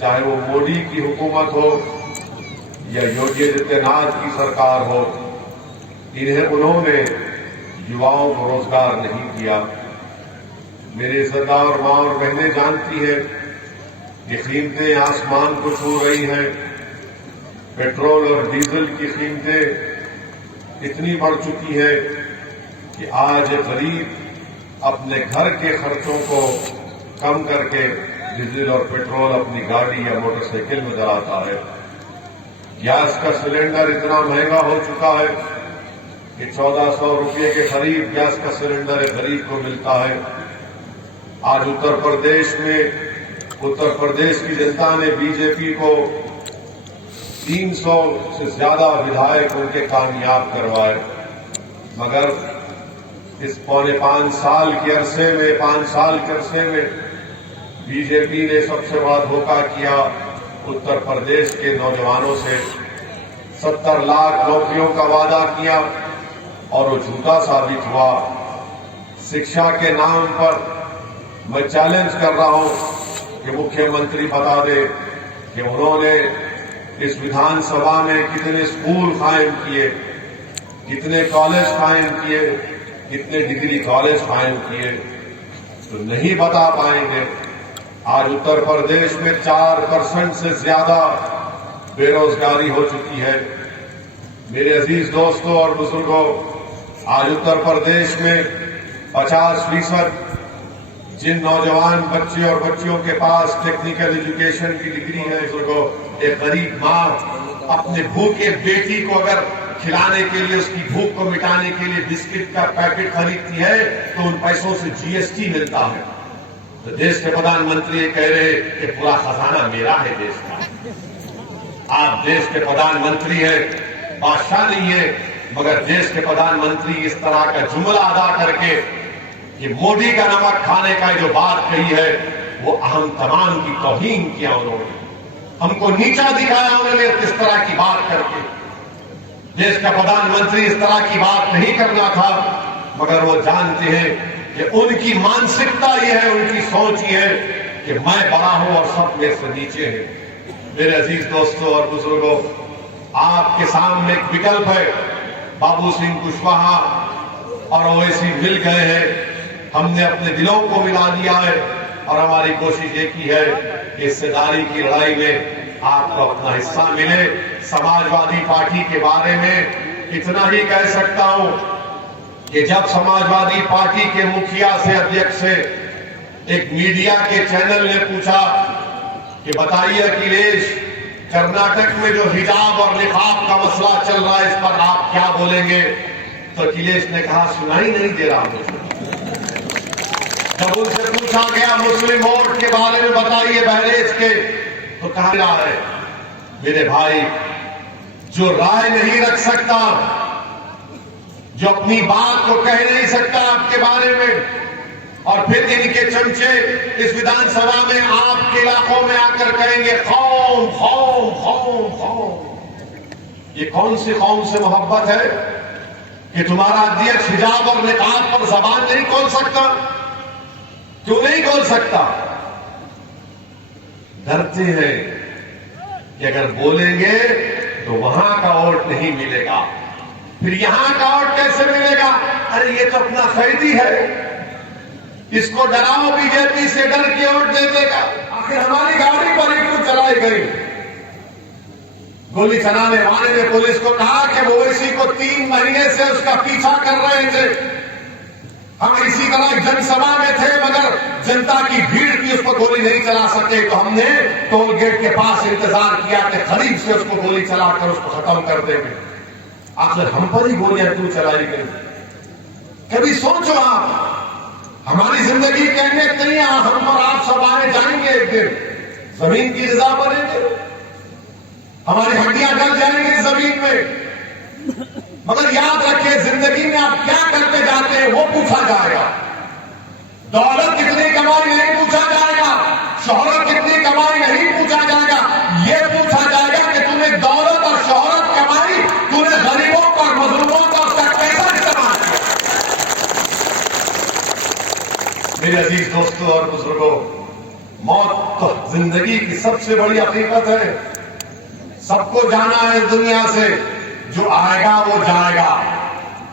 चाहे वो मोदी की हुकूमत हो या योगी आदित्यनाथ की सरकार हो, उन्होंने युवाओं को रोजगार नहीं दिया। मेरे सरदार मां और बहनें जानती हैं कि कीमतें आसमान को छू रही हैं। पेट्रोल और डीजल की कीमतें इतनी बढ़ चुकी है कि आज गरीब अपने घर के खर्चों को कम करके डीजल और पेट्रोल अपनी गाड़ी या मोटरसाइकिल में जलाता है। गैस का सिलेंडर इतना महंगा हो चुका है कि 1400 रुपये के करीब गैस का सिलेंडर एक गरीब को मिलता है। आज उत्तर प्रदेश की जनता ने बीजेपी को 300 से ज्यादा विधायक उनके कामयाब करवाए, मगर इस पौने 5 साल के अरसे में बीजेपी ने सबसे बड़ा धोखा किया। उत्तर प्रदेश के नौजवानों से 70 लाख नौकरियों का वादा किया और वो झूठा साबित हुआ। शिक्षा के नाम पर मैं चैलेंज कर रहा हूं कि मुख्यमंत्री बता दे कि उन्होंने इस विधानसभा में कितने स्कूल कायम किए, कितने कॉलेज कायम किए, कितने डिग्री कॉलेज कायम किए, तो नहीं बता पाएंगे। आज उत्तर प्रदेश में 4% से ज्यादा बेरोजगारी हो चुकी है। मेरे अजीज दोस्तों और बुजुर्गों, आज उत्तर प्रदेश में 50% जिन नौजवान बच्चे और बच्चियों के पास टेक्निकल एजुकेशन की डिग्री है, बुजुर्गों, एक गरीब मां अपने भूखे बेटी को अगर खिलाने के लिए, उसकी भूख को मिटाने के लिए बिस्किट का पैकेट खरीदती है तो उन पैसों से जीएसटी मिलता है। तो देश के प्रधानमंत्री ये कह रहे कि पूरा खजाना मेरा है देश का। आप देश के प्रधानमंत्री हैं, बादशाह नहीं है, मगर देश के प्रधानमंत्री इस तरह का जुमला अदा करके ये मोदी का नमक खाने का जो बात कही है, वो हम तमाम की तौहीन किया। उन्होंने हमको नीचा दिखाया, उन्होंने किस तरह की बात करके। देश का प्रधानमंत्री इस तरह की बात नहीं करना था, मगर वो जानते हैं कि उनकी मानसिकता ये है, उनकी सोच ये है कि मैं बड़ा हूं और सब मेरे से नीचे है। मेरे अजीज दोस्तों और बुजुर्गों, आपके सामने एक विकल्प है। बाबू सिंह कुशवाहा और ओवैसी मिल गए हैं, हमने अपने दिलों को मिला दिया है और हमारी कोशिश ये की है कि हिस्सेदारी की लड़ाई में आपको अपना हिस्सा मिले। समाजवादी पार्टी के बारे में इतना ही कह सकता हूं कि जब समाजवादी पार्टी के मुखिया से, अध्यक्ष से एक मीडिया के चैनल ने पूछा कि बताइए अखिलेश, कर्नाटक में जो हिजाब और निकाब का मसला चल रहा है, इस पर आप क्या बोलेंगे? तो अखिलेश ने कहा सुनाई नहीं दे रहा मुझे। जब उनसे पूछा गया मुस्लिम वोट के बारे में बताइए बहरेज के, तो कहा जा रहे मेरे भाई, जो राय नहीं रख सकता, जो अपनी बात को कह नहीं सकता आपके बारे में, और फिर इनके चमचे इस विधानसभा में आपके इलाकों में आकर कहेंगे कौम कौम कौम कौम। ये कौन सी कौम से मोहब्बत है कि तुम्हारा अध्यक्ष हिजाब और निकाब पर जबान नहीं खोल सकता? क्यों नहीं खोल सकता? डरते हैं कि अगर बोलेंगे तो वहां का वोट नहीं मिलेगा, फिर यहां का वोट कैसे मिलेगा? अरे ये तो अपना कैदी है, इसको डराओ बीजेपी से, डर के वोट दे देगा। आखिर हमारी गाड़ी पर ही क्यों चलाई गई? गोली चलाने वाले ने पुलिस को कहा कि वो इसी को 3 महीने से उसका पीछा कर रहे थे। हम इसी तरह जनसभा में थे, मगर जनता की भीड़ की उस पर गोली नहीं चला सके, तो हमने टोल गेट के पास इंतजार किया कि करीब से उसको गोली चलाकर उसको खत्म कर देंगे। आखिर हम पर ही गोलियां क्यों चलाई गई? कभी सोचो आप, हमारी जिंदगी की अहमियत नहीं है, हम पर आप सब आए जाएंगे एक दिन, जमीन की रजा बनेंगे, हमारी हड्डियां गल जाएंगी जमीन में, मगर याद रखिए जिंदगी में आप क्या करके जाते हैं वो पूछा जाएगा। दौलत कितनी कमाई नहीं पूछा जाएगा, शोहरत कितनी कमाई नहीं पूछा जाएगा, ये पूछा जाएगा कि तूने दौलत और शोहरत कमाई, तूने गरीबों का, मजलूमों का उसका कैसा इस्तेमाल किया। मेरे अजीज दोस्तों और बुजुर्गों, मौत तो जिंदगी की सबसे बड़ी हकीकत है। सबको जाना है दुनिया से, जो आएगा वो जाएगा,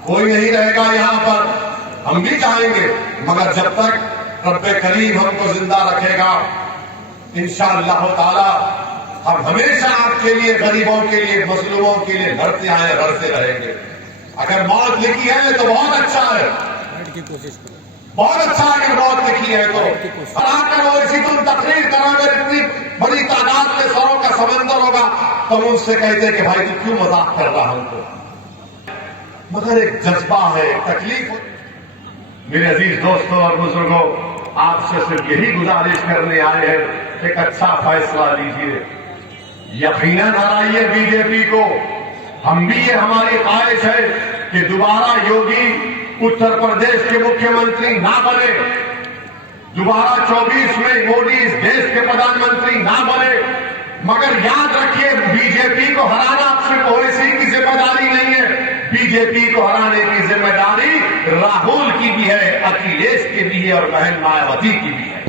कोई नहीं रहेगा यहां पर। हम भी जाएंगे, मगर जब तक रब्बे करीम हमको जिंदा रखेगा, इंशाअल्लाह ताला हम हमेशा आपके लिए, गरीबों के लिए, मजलूमों के लिए लड़ते आए, लड़ते रहेंगे। अगर मौत लिखी है तो बहुत अच्छा है, बहुत अच्छा है। अगर मौत लिखी है तो करो, इसी तुम तकरीर करो। अगर इतनी बड़ी तादाद में सरों का समंदर होगा तो हम उससे कहते कि भाई तू क्यों मजाक कर रहा हमको, मगर एक जज्बा है, एक तकलीफ। मेरे अजीज दोस्तों और बुजुर्गों, आपसे सिर्फ यही गुजारिश करने आए हैं, एक अच्छा फैसला लीजिए, यकीनन हराइए बीजेपी को। हम भी, ये हमारी ख्वाहिश है कि दोबारा योगी उत्तर प्रदेश के मुख्यमंत्री ना बने, दोबारा 24 में मोदी इस देश के प्रधानमंत्री ना बने। मगर याद रखिए, बीजेपी को हराना सिर्फ ओवैसी की जिम्मेदारी नहीं है, बीजेपी को हराने की जिम्मेदारी राहुल की भी है, अखिलेश की भी है और बहन मायावती की भी है।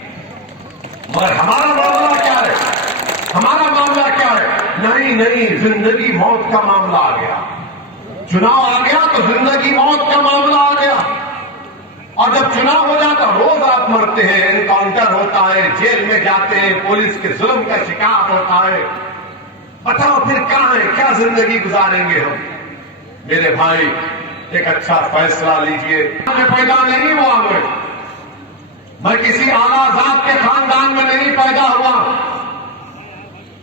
मगर हमारा मामला क्या है? हमारा मामला क्या है? नहीं, जिंदगी मौत का मामला आ गया। चुनाव आ गया तो जिंदगी मौत का मामला आ गया। और जब चुनाव हो जाता, रोज आप मरते हैं, एनकाउंटर होता है, जेल में जाते हैं, पुलिस के जुल्म का शिकार होता है। बताओ फिर कहां है, क्या जिंदगी गुजारेंगे हम? मेरे भाई, एक अच्छा फैसला लीजिए। मैं पैदा नहीं हुआ, मैं किसी आला जात के खानदान में नहीं पैदा हुआ।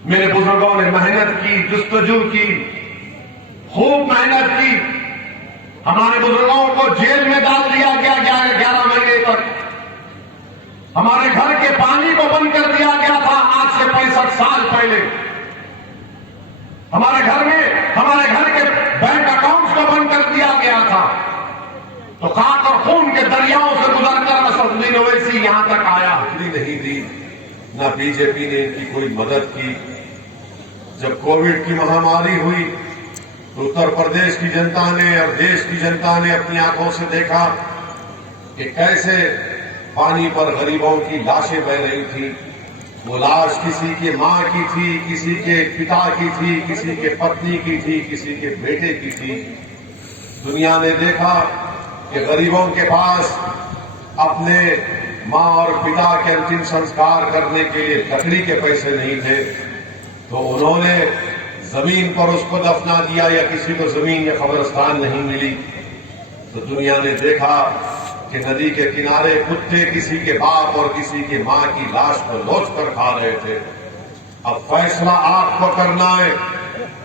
मेरे बुजुर्गों ने मेहनत की, जुस्तजू की, खूब मेहनत की। हमारे बुजुर्गों को जेल में डाल दिया गया 11 महीने तक। हमारे घर के पानी को बंद कर दिया गया था आज से 65 साल पहले। हमारे घर के बैंक अकाउंट्स को बंद कर दिया गया था। तो खाक और खून के दरियाओं से गुजरकर असदुद्दीन ओवैसी यहां तक आया। नहीं दी, ना बीजेपी ने इनकी कोई मदद की। जब कोविड की महामारी हुई तो उत्तर प्रदेश की जनता ने और देश की जनता ने अपनी आंखों से देखा कि कैसे पानी पर गरीबों की लाशें बह रही थी। वो लाश किसी के मां की थी, किसी के पिता की थी, किसी के पत्नी की थी, किसी के बेटे की थी। दुनिया ने देखा कि गरीबों के पास अपने मां और पिता के अंतिम संस्कार करने के लिए लकड़ी के पैसे नहीं थे, तो उन्होंने जमीन पर उसको दफना दिया, या किसी को जमीन या कब्रिस्तान नहीं मिली तो दुनिया ने देखा कि नदी के किनारे कुत्ते किसी के बाप और किसी के मां की लाश को नोच कर खा रहे थे। अब फैसला आपको करना है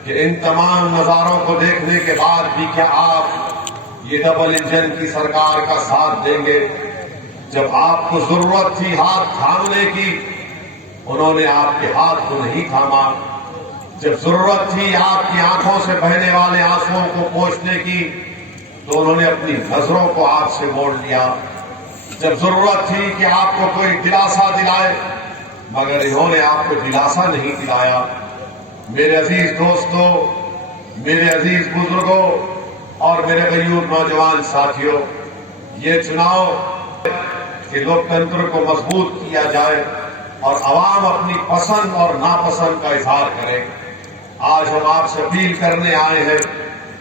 कि इन तमाम नजारों को देखने के बाद भी क्या आप ये डबल इंजन की सरकार का साथ देंगे? जब आपको जरूरत थी हाथ थामने की, उन्होंने आपके हाथ को नहीं थामा। जब जरूरत थी आपकी आंखों से बहने वाले आंसुओं को पोंछने की, तो उन्होंने अपनी नजरों को आपसे मोड़ लिया। जब जरूरत थी कि आपको कोई दिलासा दिलाए, मगर इन्होंने आपको दिलासा नहीं दिलाया। मेरे अजीज दोस्तों, मेरे अजीज बुजुर्गों और मेरे गयूर नौजवान साथियों, ये चुनाव कि लोकतंत्र को मजबूत किया जाए और आवाम अपनी पसंद और नापसंद का इजहार करे। आज हम आपसे अपील करने आए हैं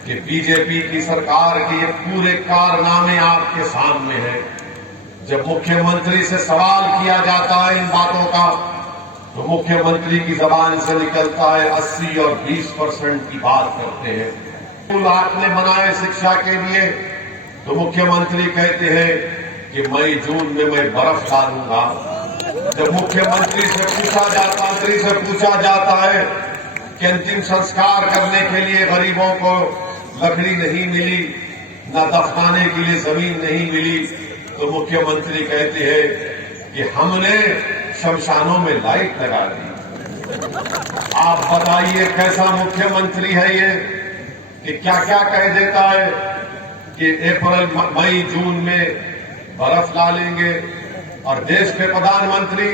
कि बीजेपी की सरकार के ये पूरे कारनामे आपके सामने हैं। जब मुख्यमंत्री से सवाल किया जाता है इन बातों का, तो मुख्यमंत्री की जबान से निकलता है 80 और 20% की बात करते हैं। स्कूल आपने बनाए शिक्षा के लिए, तो मुख्यमंत्री कहते हैं कि मई जून में मैं बर्फ डालूंगा। जब मुख्यमंत्री से पूछा जाता है कि अंतिम संस्कार करने के लिए गरीबों को लकड़ी नहीं मिली, न दफनाने के लिए जमीन नहीं मिली, तो मुख्यमंत्री कहते हैं कि हमने शमशानों में लाइट लगा दी। आप बताइए कैसा मुख्यमंत्री है ये, कि क्या क्या कह देता है कि अप्रैल मई जून में बर्फ डालेंगे, और देश के प्रधानमंत्री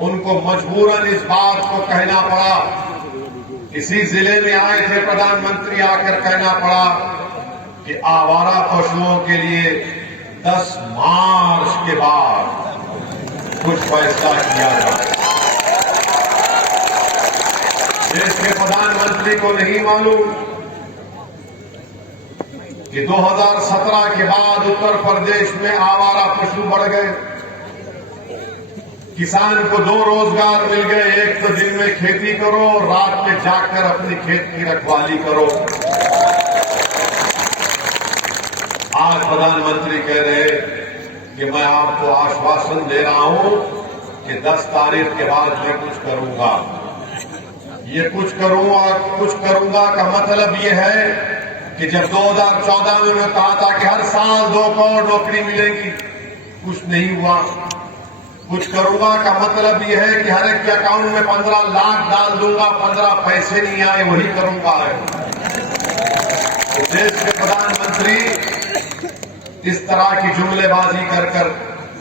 उनको मजबूरन इस बात को कहना पड़ा। इसी जिले में आए थे प्रधानमंत्री, आकर कहना पड़ा कि आवारा पशुओं के लिए 10 मार्च के बाद कुछ फैसला किया जाए। प्रधानमंत्री को नहीं मालूम कि 2017 के बाद उत्तर प्रदेश में आवारा पशु बढ़ गए, किसान को 2 रोजगार मिल गए। एक तो दिन में खेती करो और रात में जाकर अपनी खेत की रखवाली करो। आज प्रधानमंत्री कह रहे कि मैं आपको आश्वासन दे रहा हूं कि 10 तारीख के बाद मैं कुछ करूंगा। ये कुछ करूंगा का मतलब ये है कि जब 2014 में मैं कहा था कि हर साल 2 करोड़ नौकरी मिलेगी, कुछ नहीं हुआ। कुछ करूंगा का मतलब ये है कि हर एक के अकाउंट में 15 लाख डाल दूंगा, 15 पैसे नहीं आए, वही करूंगा है। देश के प्रधानमंत्री इस तरह की जुमलेबाजी कर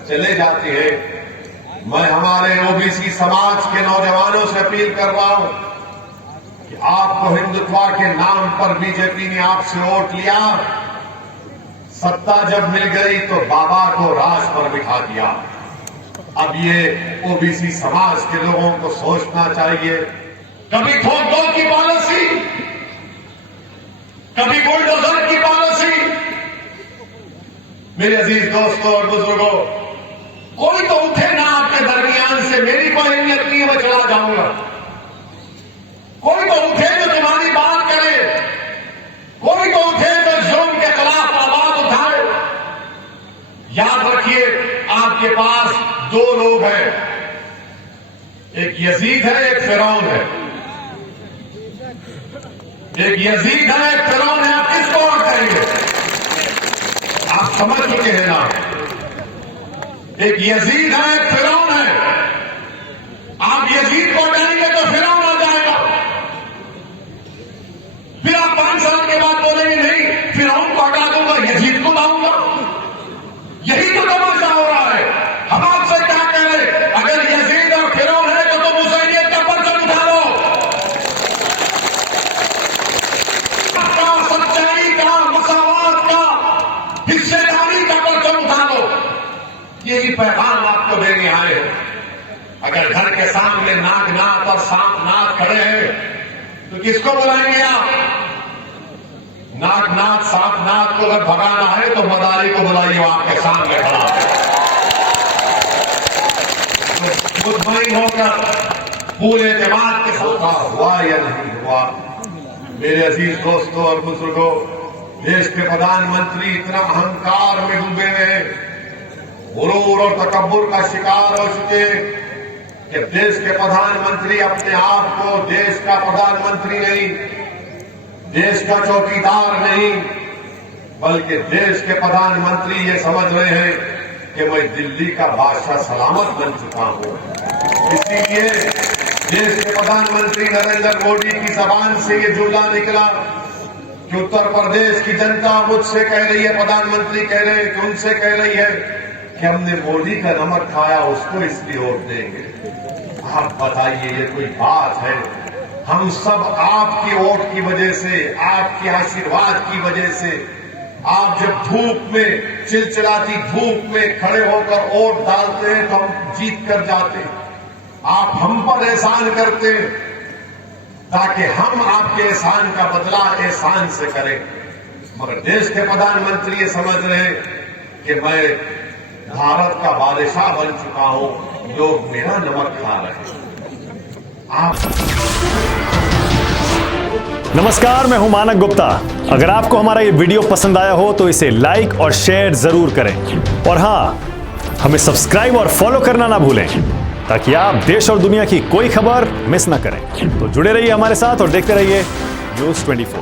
चले जाते हैं। मैं हमारे ओबीसी समाज के नौजवानों से अपील कर रहा हूं कि आपको हिंदुत्व के नाम पर बीजेपी ने आपसे वोट लिया, सत्ता जब मिल गई तो बाबा को राज पर बिठा दिया। अब ये ओबीसी समाज के लोगों को सोचना चाहिए। कभी ठोक दो की पॉलिसी, कभी बुलडोजर की पॉलिसी। मेरे अजीज दोस्तों और बुजुर्गों, कोई तो उठे ना आपके दरमियान से, मेरी कोई अहमियत नहीं है, मैं चला जाऊंगा। कोई तो उठे जो तुम्हारी बात करे, कोई तो उठे जो जुल्म के खिलाफ आवाज उठाए। याद रखिए, आपके पास 2 लोग हैं, एक यजीद है, एक फिरौन है। एक यजीद है, एक फिरौन है। आप किसको वोट करेंगे? आप समझ चुके हैं ना? एक यजीद है, एक फिरौन है। आप यजीद को हटाएंगे तो फिरौन आ जाएगा। फिर आप 5 साल के बाद बोलेंगे नहीं, फिरौन को हटा दूंगा, यजीद को लाऊंगा। यही तो तमाशा हो रहा है। हम आपसे क्या कह रहे हैं? अगर यजीद और फिरौन है तो तुम हुसैनियत का परचम उठा लो, सच्चाई का, मसावात का, हिस्सेदारी का परचम उठा लो। यही पैगाम आपको देने आए हैं। अगर घर के सामने नागनाथ और सांपनाथ खड़े हैं तो किसको बुलाएंगे आप? नागनाथ सांपनाथ को अगर भगाना है तो मदारी को बुलाइए, वो आपके सामने खड़ा है। मुतमईन होकर पूरे जमात के साथ हुआ या नहीं हुआ। मेरे अजीज दोस्तों और बुजुर्गों, देश के प्रधानमंत्री इतना अहंकार में डूबे हुए हैं, गुरूर और तकब्बुर का शिकार हो चुके कि देश के प्रधानमंत्री अपने आप को देश का प्रधानमंत्री नहीं, देश का चौकीदार नहीं, बल्कि देश के प्रधानमंत्री ये समझ रहे हैं कि मैं दिल्ली का बादशाह सलामत बन चुका हूं। इसीलिए देश के प्रधानमंत्री नरेंद्र मोदी की जबान से ये जुमला निकला कि उत्तर प्रदेश की जनता मुझसे कह रही है, प्रधानमंत्री कह रहे हैं कि उनसे कह रही है कि हमने मोदी का नमक खाया, उसको इसलिए वोट देंगे। आप बताइए, ये कोई बात है? हम सब आपकी वोट की वजह से, आपके आशीर्वाद की वजह से, आप जब धूप में, चिलचिलाती धूप में खड़े होकर वोट डालते हैं तो हम जीत कर जाते हैं। आप हम पर एहसान करते हैं ताकि हम आपके एहसान का बदला एहसान से करें। मगर देश के प्रधानमंत्री ये समझ रहे हैं कि मैं भारत का बादशाह बन चुका हूं, लोग मेरा नमक खा रहे हैं। नमस्कार, मैं हूं मानक गुप्ता। अगर आपको हमारा ये वीडियो पसंद आया हो तो इसे लाइक और शेयर जरूर करें, और हां, हमें सब्सक्राइब और फॉलो करना ना भूलें ताकि आप देश और दुनिया की कोई खबर मिस ना करें। तो जुड़े रहिए हमारे साथ और देखते रहिए न्यूज़ 24।